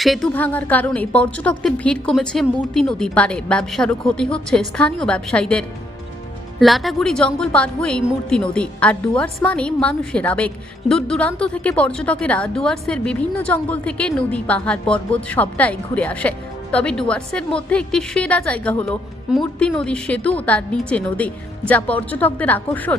সেতু ভাঙার কারণে পর্যটকদের ভিড় কমেছে মূর্তি নদীর পারে ব্যবসারও ক্ষতি হচ্ছে স্থানীয় ব্যবসায়ীদের। লাটাগুড়ি জঙ্গল পার হয়েই মূর্তি নদী, আর ডুয়ার্স মানে মানুষের আবেগ। দূর দূরান্ত থেকে পর্যটকেরা ডুয়ার্সের বিভিন্ন জঙ্গল থেকে নদী, পাহাড়, পর্বত সবটাই ঘুরে আসে। তবে ডুয়ার্সের মধ্যে একটি সেরা জায়গা হলো মূর্তি নদীর সেতু তার নিচে নদী, যা পর্যটকদের আকর্ষণ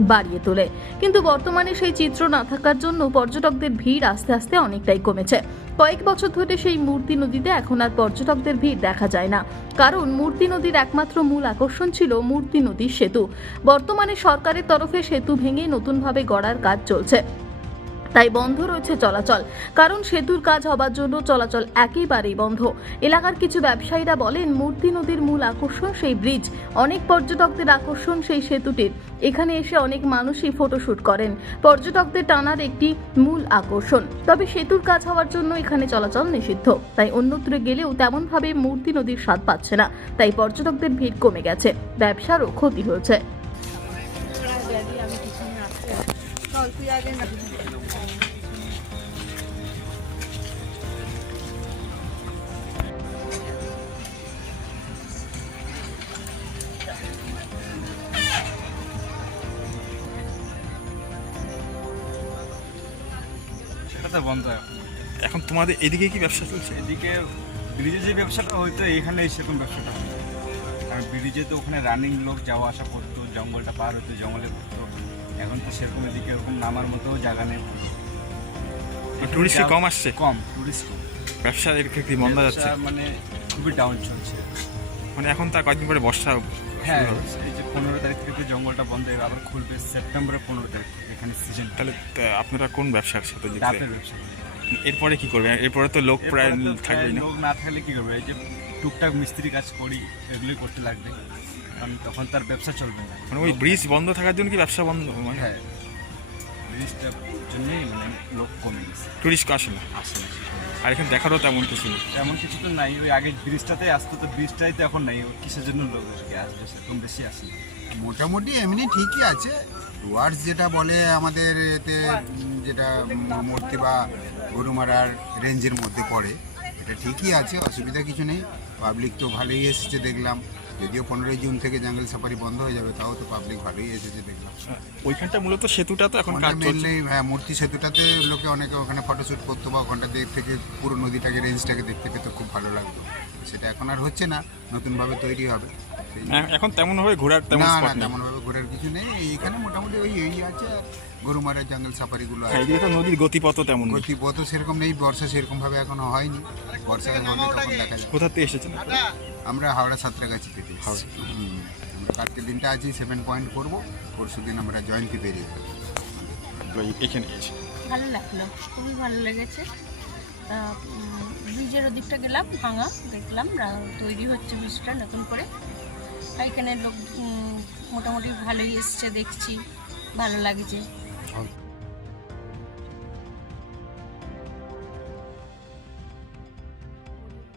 বাড়িয়ে তোলে। কিন্তু বর্তমানে সেই চিত্র না থাকার জন্য পর্যটকদের ভিড় আস্তে আস্তে অনেকটাই কমেছে। কয়েক বছর ধরে সেই মূর্তি নদীতে এখন আর পর্যটকদের ভিড় দেখা যায় না। কারণ মূর্তি নদীর একমাত্র মূল আকর্ষণ ছিল মূর্তি নদীর সেতু। বর্তমানে সরকারের তরফে সেতু ভেঙে নতুনভাবে গড়ার কাজ চলছে। তাই বন্ধ রয়েছে চলাচল। কারণ সেতুর কাজ হবার জন্য চলাচল একেবারেই বন্ধ। এলাকার কিছু ব্যবসায়ীরা বলেন, মূর্তি নদীর মূল আকর্ষণ সেই ব্রিজ। অনেক পর্যটকদের আকর্ষণ সেই সেতুটির। এখানে এসে অনেক মানুষই ফটোশ্যুট করেন। পর্যটকদের টানার একটি মূল আকর্ষণ। তবে সেতুর কাজ হওয়ার জন্য এখানে চলাচল নিষিদ্ধ। তাই অন্যত্র গেলেও তেমনভাবে মূর্তি নদীর স্বাদ পাচ্ছে না। তাই পর্যটকদের ভিড় কমে গেছে। ব্যবসারও ক্ষতি হয়েছে। বন্ধ এখন। তোমাদের এদিকে কি ব্যবসা চলছে? এদিকে ব্রিজে যে ব্যবসাটা হইতো, এখানে সেরকম ব্যবসাটা না। কারণ ব্রিজে তো ওখানে রানিং লোক যাওয়া আসা করতো, জঙ্গলটা পার হতো জঙ্গলে ঘুরতো। এখন তো সেরকম এদিকে ওরকম নামার মতো জায়গা নেই। টুরিস্ট কম আসছে? কম টুরিস্ট কম। ব্যবসা ক্ষেত্রে মন্দ যাচ্ছে? মানে খুবই ডাউন চলছে। মানে এখন তার কয়েকদিন পরে বর্ষা হ্যাঁ এই যে পনেরো তারিখ থেকে জঙ্গলটা বন্ধ হয়ে আবার খুলবে সেপ্টেম্বরের পনেরো তারিখ এখানে সিজন তাহলে আপনারা কোন ব্যবসার সাথে ডাবের ব্যবসা। এরপরে কি করবে এরপরে তো লোক প্রায় না? লোক না থাকলে কি করবে? এই যে টুকটাক মিস্ত্রি কাজ করি এগুলোই করতে লাগবে। কারণ তখন তার ব্যবসা চলবে না। মানে ওই ব্রিজ বন্ধ থাকার জন্য কি ব্যবসা বন্ধ মানে হ্যাঁ। ব্রিজটার জন্যই মানে লোক কমে গেছে। টুরিস্ট আসে না। আসে না আর এখানে দেখারও তেমন কিছু নেই। তেমন কিছু তো নাই। ওই আগে ব্রিজটাতে আসতো তো ব্রিজটাই তো এখন নাই। ও কিসের জন্য লোক আসবে? সেরকম বেশি আসে না। মোটামুটি এমনি ঠিকই আছে। ওয়ার্ডস যেটা বলে আমাদের এতে যেটা মূর্তি বা গরুমারার রেঞ্জের মধ্যে পড়ে এটা ঠিকই আছে অসুবিধা কিছু নেই। পাবলিক তো ভালোই এসেছে দেখলাম। যদিও পনেরোই জুন থেকে জঙ্গল সাফারি বন্ধ হয়ে যাবে তাও তো পাবলিক ভালোই এসেছে দেখলাম। ওইখানটা মূলত সেতুটা তো এখন কাজ চলছে। হ্যাঁ মূর্তি সেতুটাতে লোকে অনেকে ওখানে ফটোশ্যুট করতো বা ওখানটা দিক থেকে পুরো নদীটাকে রেঞ্জটাকে দেখতে পেতে খুব ভালো লাগতো। সেটা এখন আর হচ্ছে না নতুনভাবে তৈরি হবে। এখন তেমন ভাবে ঘোরার তেমন না না স্পট নেই। তেমন ভাবে ঘোরার কিছু নেই। এখানে মোটামুটি ওই এই আছে আর গরুমারা জঙ্গল সাফারি গুলো হ্যাঁ, আছে। এদিকে তো নদীর গতিপথ তেমন নেই। গতিপথ সেরকম নেই বর্ষা সেরকম ভাবে এখনও হয়নি। বর্ষা হলে তখন দেখা যায় কোথা থেকে এসেছেন? আমরা হাওড়া সাঁতরাগাছি থেকে। আমরা কালকে দিনটা আছি সেভেন পয়েন্ট করব। পরশু দিন আমরা জয়ন্তী ওই এখানে এসে ভালো লাগল খুবই ভালো লেগেছে। ব্রিজের ওদিকটা গেলাম ভাঙা দেখলাম তৈরি হচ্ছে ব্রিজটা নতুন করে। এখানে লোক মোটামুটি ভালোই এসছে দেখছি ভালো লাগছে।